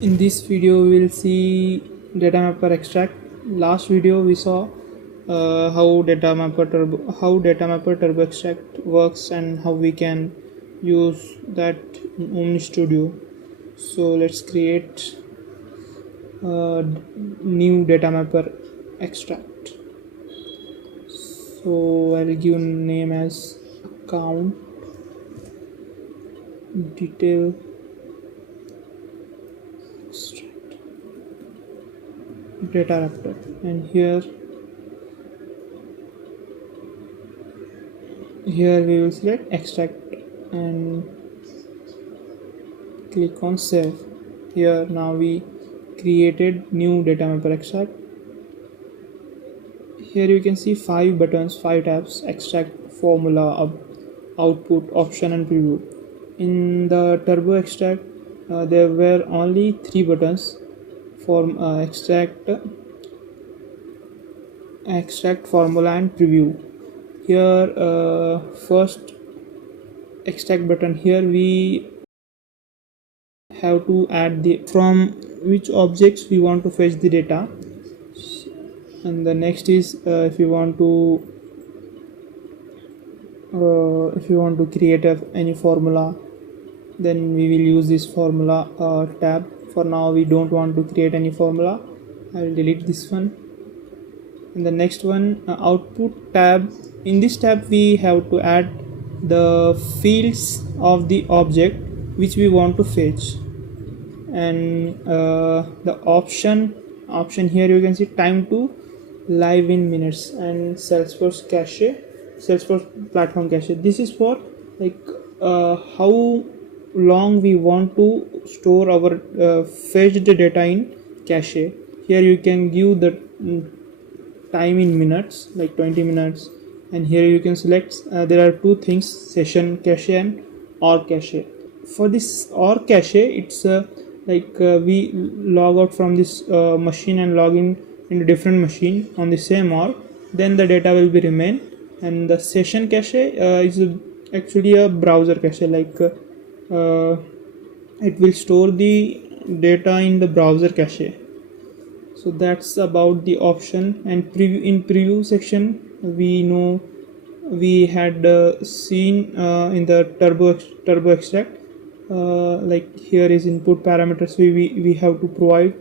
In this video we will see data mapper extract. Last video we saw how data mapper turbo extract works and how we can use that in OmniStudio. So let's create a new data mapper extract. So I'll give name as account detail extract data raptor, and here we will select extract and click on save. Here now we created new data mapper extract. Here you can see 5 buttons, 5 tabs: extract, formula, output, option and preview. In the turbo extract there were only 3 buttons: for extract, formula and preview. Here first extract button, here we have to add the from which objects we want to fetch the data, and the next is if you want to create any formula, then we will use this formula tab. For now we don't want to create any formula. I will delete this one. And the next one, output tab. In this tab we have to add the fields of the object which we want to fetch, and the option, here you can see time to live in minutes, and Salesforce platform cache. This is for how long we want to store our fetched data in cache. Here you can give the time in minutes, like 20 minutes, and here you can select there are two things: session cache and OR cache. For this OR cache, it's we log out from this machine and log in a different machine on the same OR, then the data will be remain. And the session cache is actually a browser cache, it will store the data in the browser cache. So that's about the option. And in preview section, we know we had seen in the turbo extract, here is input parameters we have to provide,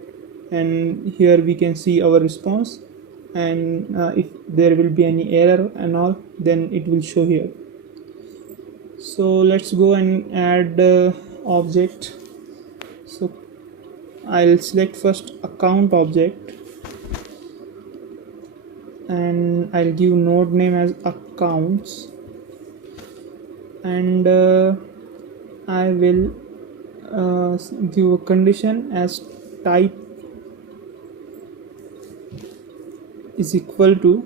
and here we can see our response, and if there will be any error and all, then it will show here. So let's go and add object. So I'll select first account object, and I'll give node name as accounts, and I will give a condition as type is equal to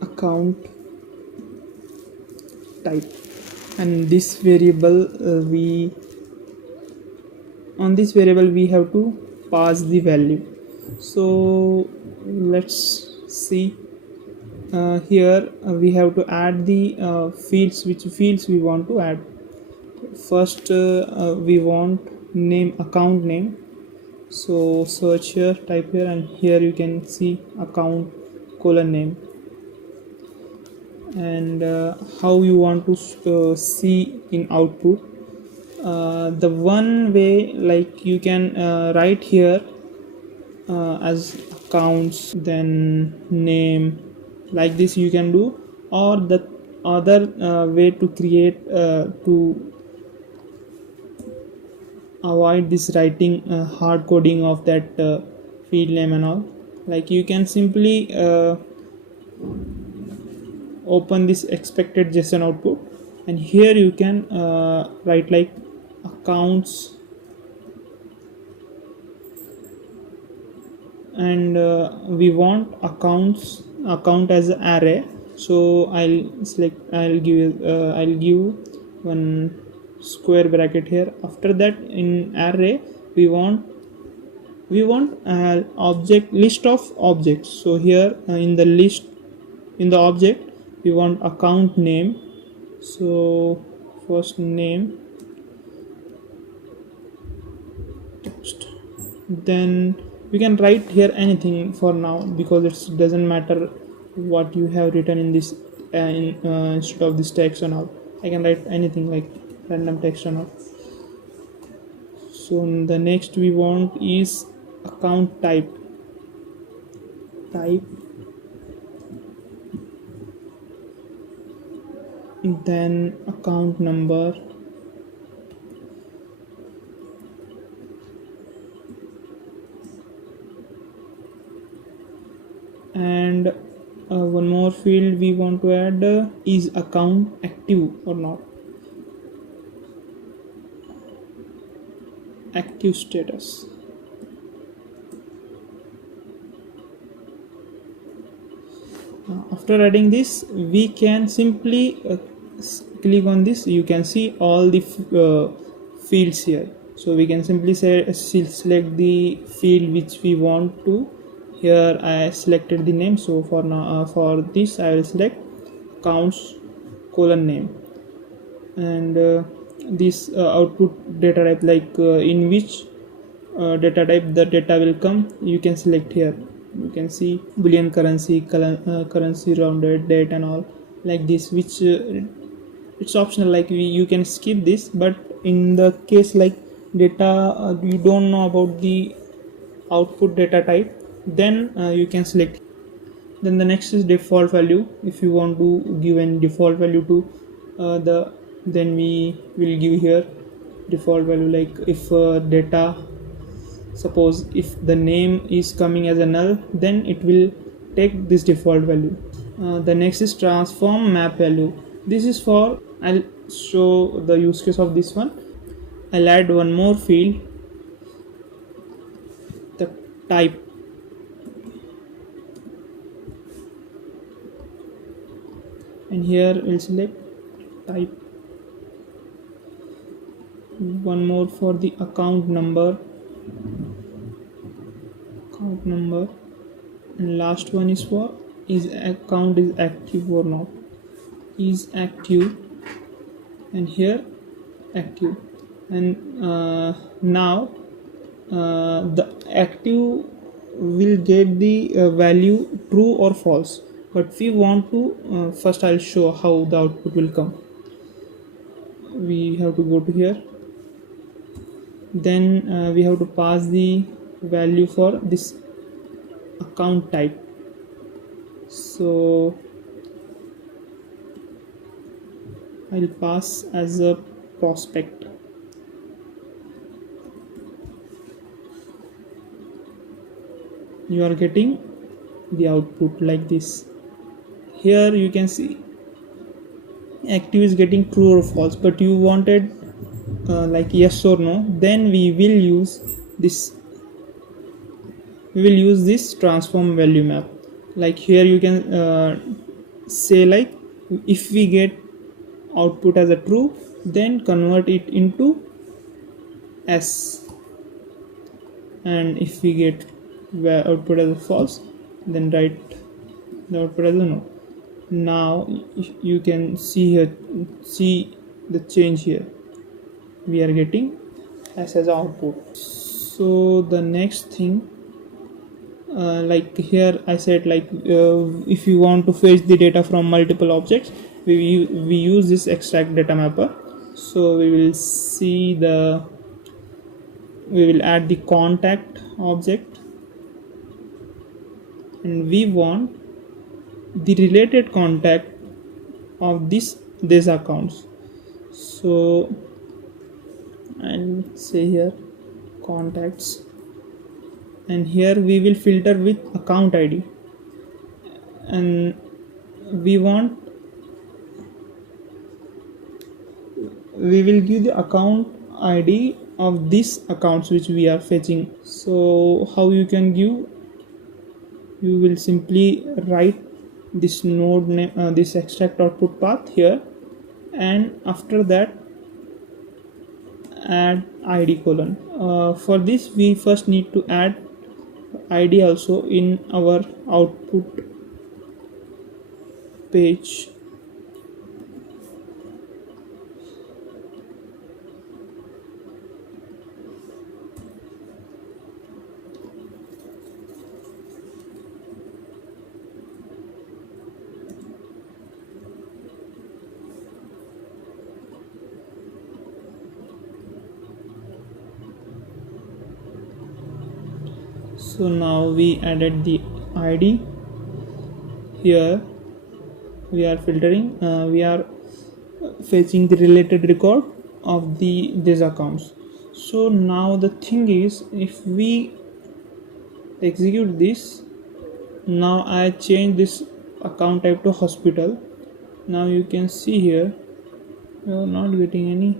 account type, and this variable we have to pass the value. So let's see. Here we have to add the fields, which fields we want to add. First we want name, account name. So search here, type here, and here you can see account : name. And how you want to see in output, the one way, you can write here as accounts then name, like this you can do, or the other way to create to avoid this writing hard coding of that field name and all, you can simply open this expected JSON output, and here you can write accounts, and we want account as an array. So I'll give one square bracket here. After that, in array we want object list of objects. So here in the object we want account name. So first name, Then we can write here anything for now, because it doesn't matter what you have written in this instead of this text and all. I can write anything like random text and all. So the next we want is account type, then account number, and one more field we want to add is account active or not, active status. After adding this, we can simply click on this. You can see all the fields here, so we can simply say select the field which we want to. Here I selected the name, so for now for this I will select accounts :name, and this output data type, like in which data type the data will come, you can select here. You can see boolean currency, currency rounded, date and all like this, which it's optional, like you can skip this, but in the case like data you don't know about the output data type, then you can select. Then the next is default value. If you want to give a default value to then we will give here default value, like if data, suppose if the name is coming as a null, then it will take this default value. The next is transform map value. This is for, I'll show the use case of this one. I'll add one more field, the type, and here we'll select type. One more for the account number, and last one is for is account is active or not, is active, and here active. And now the active will get the value true or false, but we want to first I'll show how the output will come. We have to go to here, then we have to pass the value for this account type. So I'll pass as a prospect. You are getting the output like this. Here you can see active is getting true or false, but you wanted like yes or no, then we will use this transform value map. Like here you can say like if we get output as a true, then convert it into S, and if we get output as a false, then write the output as a no. Now you can see here, see the change here, we are getting S as output. So the next thing, like here I said, like if you want to fetch the data from multiple objects, we use this extract data mapper. So we will add the contact object, and we want the related contact of these accounts. So I'll say here contacts, and here we will filter with account ID, and we will give the account ID of these accounts which we are fetching. So how you can give, you will simply write this node name, this extract output path here, and after that add ID colon. For this we first need to add ID also in our output page. So now we added the id. Here we are filtering, we are fetching the related record of these accounts. So now the thing is, if we execute this, now I change this account type to hospital. Now you can see here we are not getting any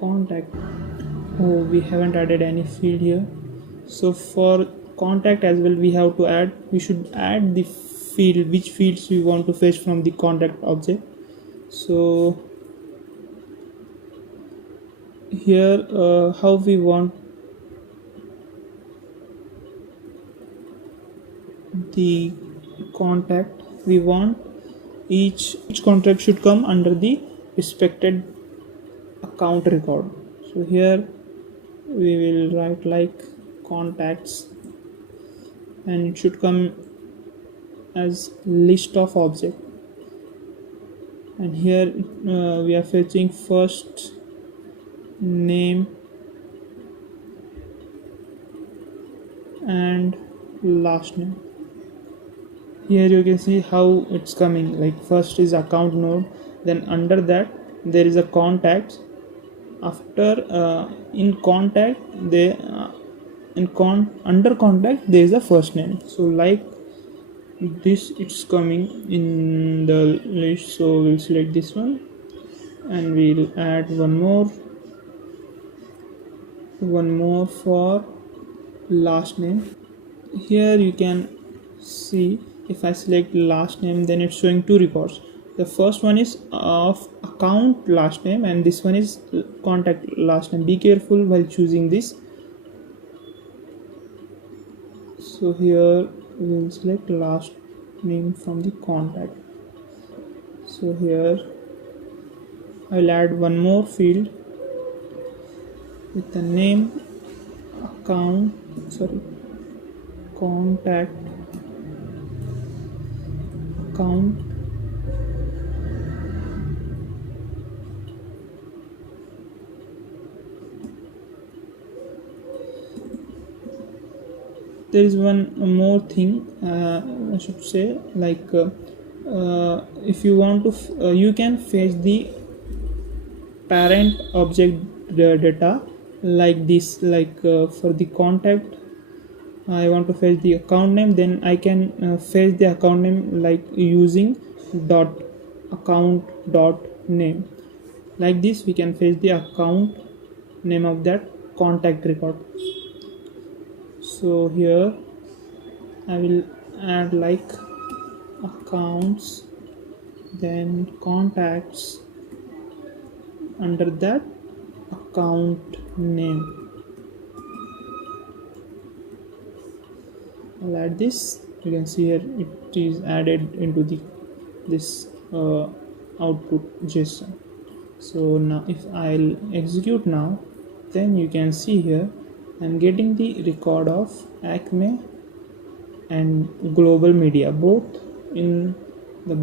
contact. Oh, we haven't added any field here. So for contact as well, we should add the field, which fields we want to fetch from the contact object. So here how we want the contact, we want each contact should come under the respected account record. So here we will write like contacts, and it should come as list of object. And here we are fetching first name and last name. Here you can see how it's coming, like first is account node, then under that there is a contact. After in contact they under contact there is a first name. So like this it's coming in the list. So we'll select this one and we'll add one more for last name. Here you can see, if I select last name, then it's showing two records. The first one is of account last name and this one is contact last name. Be careful while choosing this. So here we will select last name from the contact. So here I will add one more field with the name, contact, account, there is one more thing I should say, like if you want to you can fetch the parent object data like this, like for the contact I want to fetch the account name, then I can fetch the account name like using dot account dot name. Like this we can fetch the account name of that contact record. So here I will add like accounts, then contacts, under that account name. I'll add this. You can see here it is added into this output JSON. So now if I'll execute now, then you can see here I'm getting the record of Acme and global media, both in the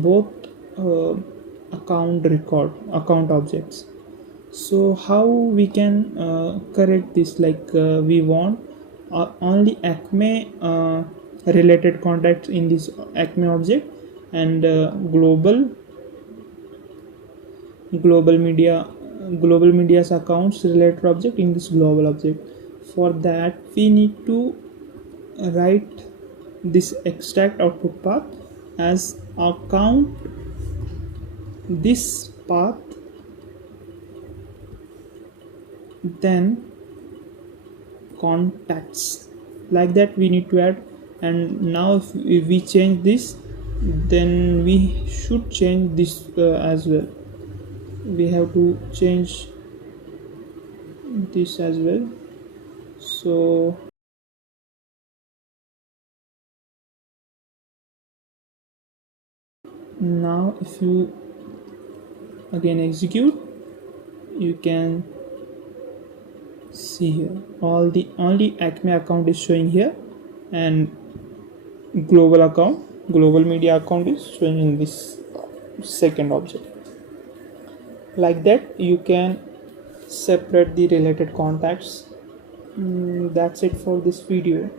account objects. So how we can correct this, like we want only Acme related contacts in this Acme object and global media's accounts related object in this global object. For that we need to write this extract output path as account this path, then contacts, like that we need to add. And now if we change this, then we should change this as well. We have to change this as well. So now if you again execute, you can see here only Acme account is showing here, and global media account is showing in this second object. Like that you can separate the related contacts That's it for this video.